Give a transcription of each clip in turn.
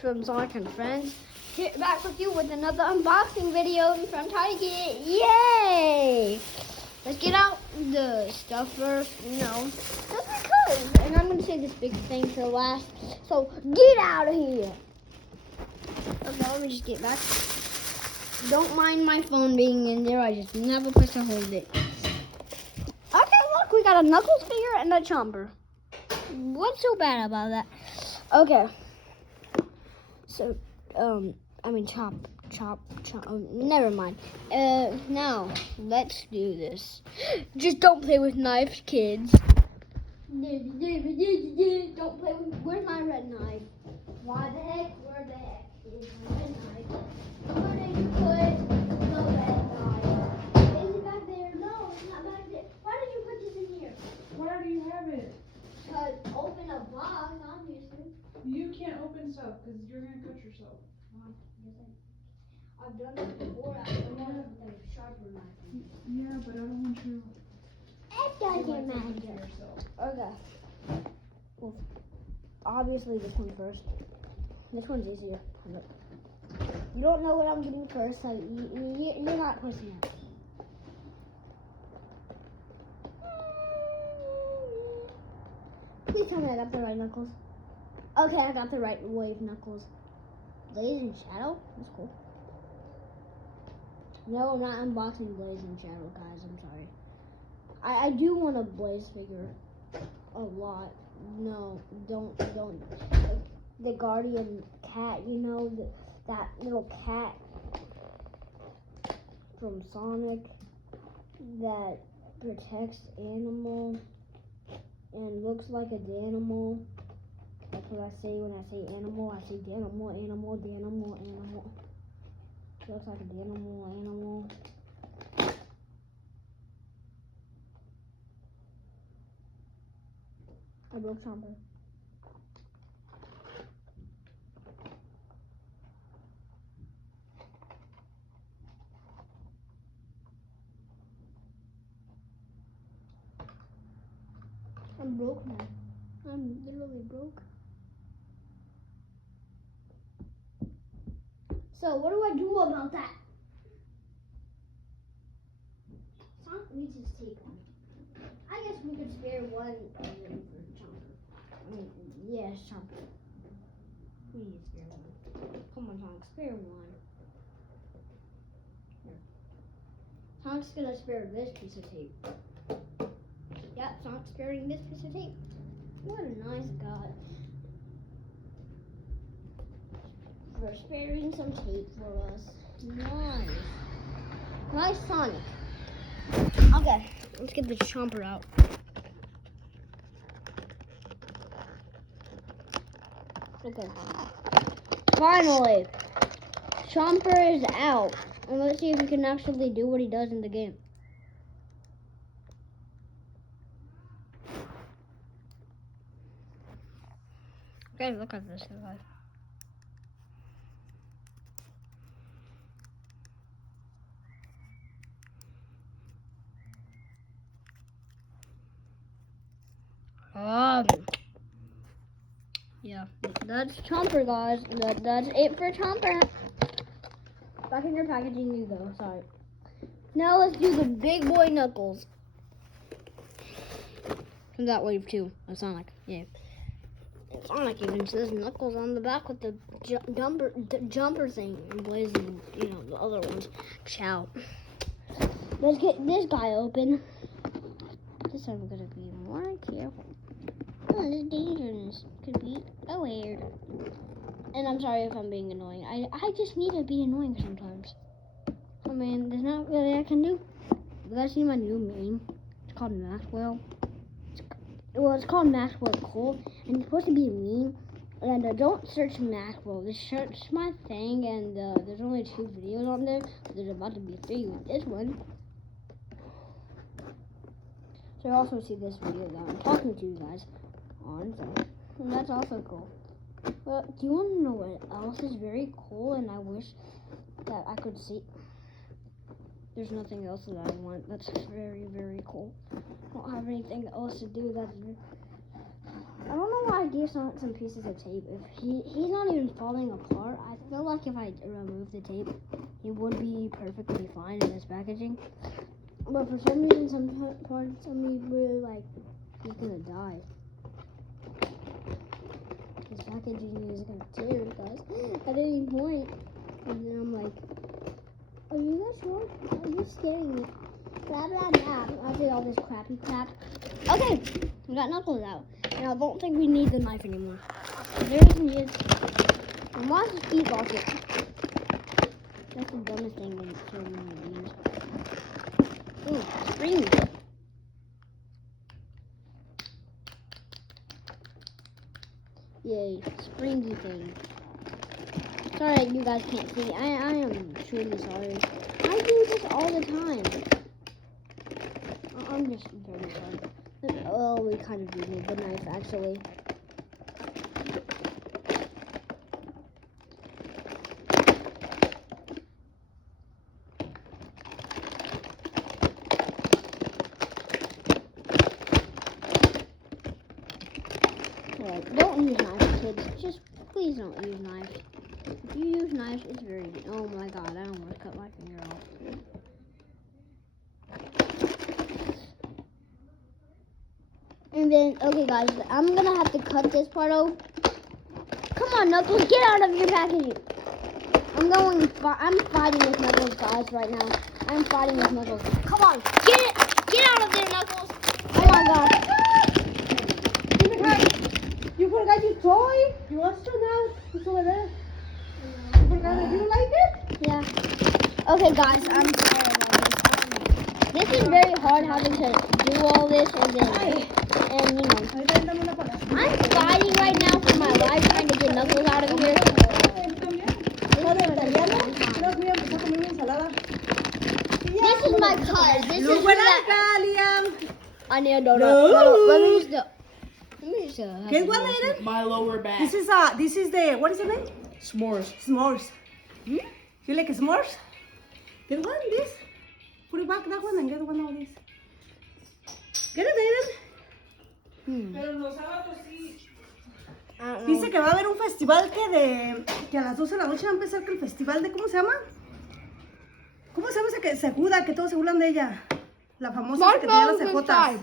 from Sonic and Friends. Here, back with you with another unboxing video from Target. Yay! Let's get out the stuff first, just because. And I'm going to say this big thing for last. So, get out of here. Okay, let me just get back. Don't mind my phone being in there. I just never push to hold it. Okay, look, we got a Knuckles figure and a Chomper. What's so bad about that? Okay. So, chop. Never mind. Now, let's do this. Just don't play with knives, kids. Don't play with. Where's my red knife? Why the heck? Where the heck is my red knife? Where did you put the red knife? Is it back there? No, it's not back there. Why did you put this in here? Why do you have it? Because open a box, obviously. You can't open stuff because you're going to cut yourself. I've done it before. I've done it with a sharper knife. Yeah, but I don't want you It doesn't matter. Okay. Well, obviously this one first. This one's easier. Look. You don't know what I'm getting first, so you're not pushing it. Please tell me I got the right Knuckles. Okay, I got the right wave Knuckles. Blaze and Shadow? That's cool. No, I'm not unboxing Blaze and Shadow, guys. I'm sorry. I do want a Blaze figure. A lot. No, don't. The Guardian cat, that little cat from Sonic that protects animal and looks like a Danimal. That's what I say when I say animal. I say Danimal. Looks like a Danimal. I broke Chomper. I'm broke now. I'm literally broke. So what do I do about that? Sonic needs his tape on. I guess we could spare one of them for Chomper. Yes, Chomper. We need to spare one. Come on, Sonic, spare one. Here. Sonic's gonna spare this piece of tape. Yep, Sonic's sparing this piece of tape. What a nice guy. For sparing some tape for us. Nice. Nice Sonic. Okay, let's get the Chomper out. Okay. Finally, Chomper is out. And let's see if we can actually do what he does in the game. Okay, look at this guy. Yeah, that's Chomper, guys. That's it for Chomper. Back in your packaging you go. Sorry. Now let's do the big boy Knuckles. From that wave 2 of Sonic. Yeah. Sonic even says Knuckles on the back with the jumper thing. And blazing, the other ones. Chow. Let's get this guy open. This time we're gonna be more careful. Oh, this dangerous. Could be weird. And I'm sorry if I'm being annoying. I just need to be annoying sometimes. I mean, there's not really I can do. You guys see my new meme? It's called Maxwell. It's called Maxwell Cole, and it's supposed to be a meme. And don't search Maxwell. Just search my thing, and there's only 2 videos on there. There's about to be 3 with this one. So you also see this video that I'm talking to you guys on, and that's also cool. But do you want to know what else is very cool, and I wish that I could see? There's nothing else that I want that's very, very cool. I don't have anything else to do that's I don't know why I gave some pieces of tape. If he's not even falling apart. I feel like if I remove the tape, he would be perfectly fine in this packaging. But for some reason, some parts of me were like, he's gonna die. This packaging is gonna tear, guys, at any point. And then I'm like, are you guys sure? Are you scaring me? Blah, blah, blah. I did all this crappy crap. Okay, we got Knuckles out. And I don't think we need the knife anymore. There is needed. And why does he lock it? That's the dumbest thing in so many years. Ooh, spring. Yay, springy thing. Sorry you guys can't see. I am truly sorry. I do this all the time. I'm just very sorry. Oh, we kind of do need the knife, actually. Alright, don't use knives, kids. Just please don't use knives. If you use knives, it's very... Oh my god, I almost cut my finger off. And then, okay guys, I'm gonna have to cut this part out. Come on, Knuckles, get out of your packaging. I'm fighting with Knuckles, guys, right now. I'm fighting with Knuckles. Come on, get out of there, Knuckles. Oh my god. You forgot your toy? You want some now? It's over there. You forgot it. You don't like it? Yeah. Okay, guys, I'm sorry about this. This is very hard having to do all this and then, and you know, I'm fighting right now for my life trying to get Knuckles out of here. This is my cut. This is that. I need a donut. No. Let me just have Get a one, donut. Aiden? My lower back. This is the, what is the name? S'mores. S'mores. You like s'mores? Get one, this. Put it back, that one, and get one of this. Get it, Aiden. Pero los sábados sí. I don't know. Dice que va a haber un festival que a las 12 de la noche va a empezar, que el festival de, ¿cómo se llama? ¿Cómo se llama esa que se juda, que todos se burlan de ella? La famosa que tiene las cejotas.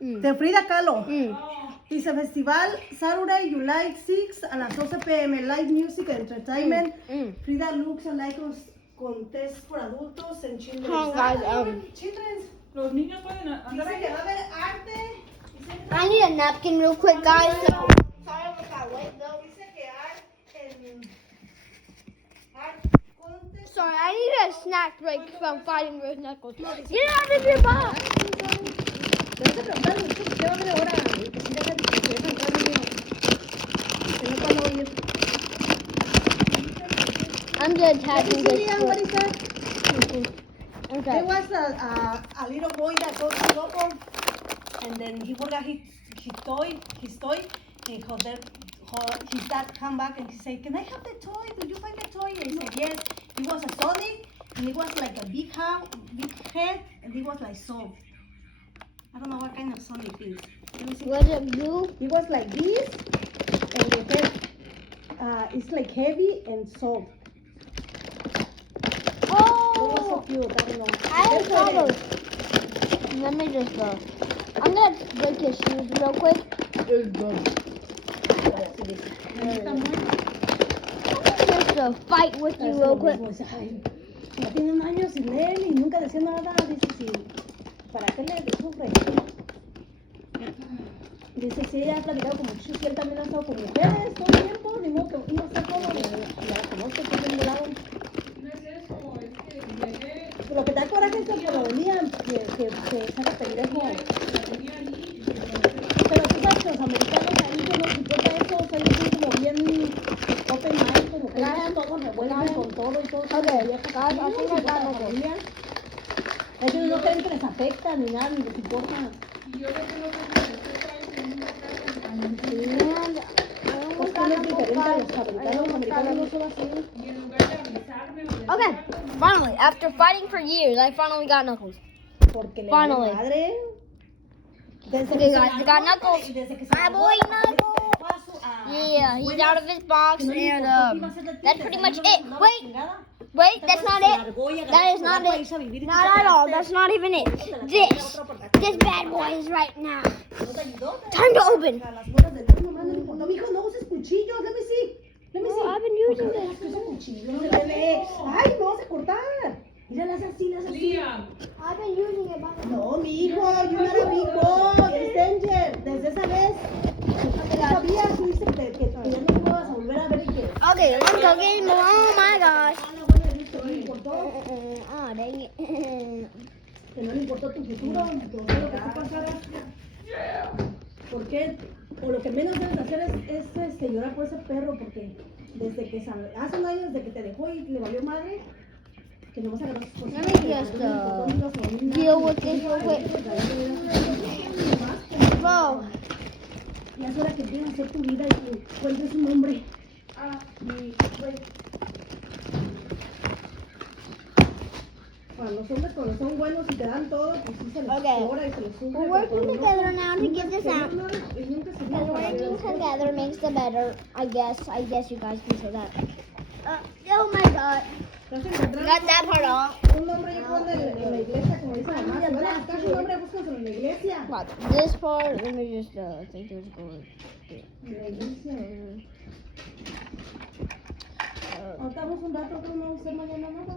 De Frida Kahlo. Dice festival Saturday, July 6 a las 12 p.m. Live music and entertainment. Frida looks and like contest for adultos and children. Come on, guys, Children's. Los niños pueden andar Dice que ahí. va a haber arte. I need a napkin real quick, guys. Sorry about that wait though. Dice que art contest. Sorry, I need a snack break from fighting with Knuckles. Get out of your box! Pero te preguntaron, ¿qué va a haber ahora? Que si dejan entrar el niño. Que no puedo oír. I'm just attaching What this. is that? Okay. There was a little boy that got to loco, and then he forgot his toy, and his dad come back and he said, "Can I have the toy? Did you find the toy?" And he said, "Yes." It was a Sonic, and it was like a big head, and it was like soft. I don't know what kind of Sonic it is. Let me see. Was it blue? It was like this, and the head it's like heavy and soft. It was so Oh! cute. I don't know. I saw those. Let me just go. I'm gonna break his shoes real quick. Just to fight with you real quick. Ay, ya tienen años sin él y nunca decía nada. Dice, sí, ¿para qué le sufre? Dice, sí, ella ha platicado con muchos y él también ha estado con mujeres todo el tiempo. Ni modo que no sé cómo, la conozco, que es un lado. No es eso, es que llegué. Pero lo que da coraje es que por lo venían, que saca pendejo. Pero tú sabes que los americanos ahí que nos importa eso, o sea, ellos son como bien open mind, como que ellos todos revuelven con todo y todo. Okay, guys, I think I got my familia. Ellos no creen que les afecta ni nada, ni les importa. Y yo creo que no sé si And I Pues almost que no es got diferente a los Knuckles, guys. americanos, los americanos no son así. y en lugar de avisarme o de Okay, finally, after fighting for years, I finally got Knuckles. Porque le Finally. vale madre. Desde Okay, que se guys, la we got corta Knuckles. y desde que se My la boy corta, Knuckles. fue a su- a Yeah, he's out of his box, que no le and importó que iba a ser de ti, that's desde pretty ahí much lo it. mandó a la Wait, chingada. wait, ¿Te that's acuerdas not que se it. largó y agarró That is su not lugar para it. irse a vivir y tú Not te at all. quedaste? That's not even it. Luego te la traía a This otro apartamento. bad boy is right now. ¿No te ayudó? Time to open. A las bolas de luz, mamá, no le importó. Mijo, no uses cuchillos, let me see. Let me No, see. I've been using ¿Por qué this. no usas cuchillos, bebé? Ay, no vas a cortar. Mira, las así, las así. Liam, I've been using it. No, mi hijo, you're not a big boy, it's danger. Desde esa vez, tú sabías, tú dices que ya no ibas a volver a ver y que... Okay, let's go get him. Oh my gosh. Ah, la buena vista, no le importó, Oh, dang it. que no le importó tu futuro, todo lo que tú pasaras. ¿Por qué? O lo que menos debes hacer es llorar por ese perro, porque desde que hace un año, desde que te dejó y le valió madre, que no vas a agarrar sus cosas. Let me just, deal with this real quick. Whoa. Ya es hora que empieces a hacer tu vida y que encuentres un hombre. Para los hombres cuando son buenos y te dan todo, pues sí se les Okay. sobra y se les sufre. We're working together now to get this out. Because Because working together makes the better. I guess you guys can say that. Oh my god. Got that part off. Un hombre y pone en la iglesia, como dice mamá. Si van a buscar un hombre, búscanselo en la iglesia. What? This part, let me just think there's going. En la iglesia. Ahorita vamos un rato, pero no vamos a hacer mañana nada.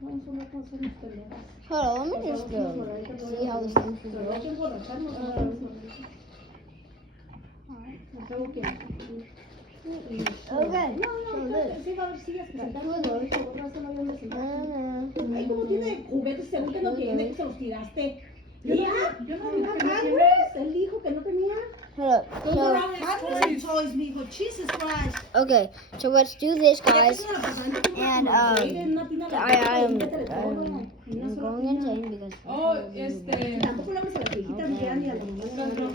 Vamos un rato a hacer unas peleas. Hold on, let me just see how this thing Pero feels. hay que emborracharnos. Algo que... Okay. No, sí va a haber sillas que sentamos en ahorita, no hay donde sentarse. Ay, ¿cómo tiene juguetes? Según que no tiene, que se los tiraste. yo Mira, no digo que no acá, tiene. pues, él dijo que no tenía. Hold up. So, toys, mijo, Jesus Christ. okay, so let's do this, guys. And, I am going insane because. Oh, Tampoco le hables a las viejitas ni a la mamá.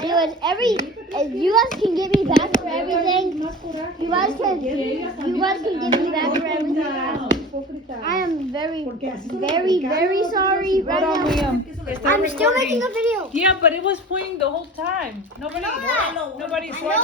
Anyways, if you guys can get me back for everything, you guys can get me back for everything. I am very sorry right now. Liam. I'm still making a video. Yeah, but it was playing the whole time. Nobody's watching.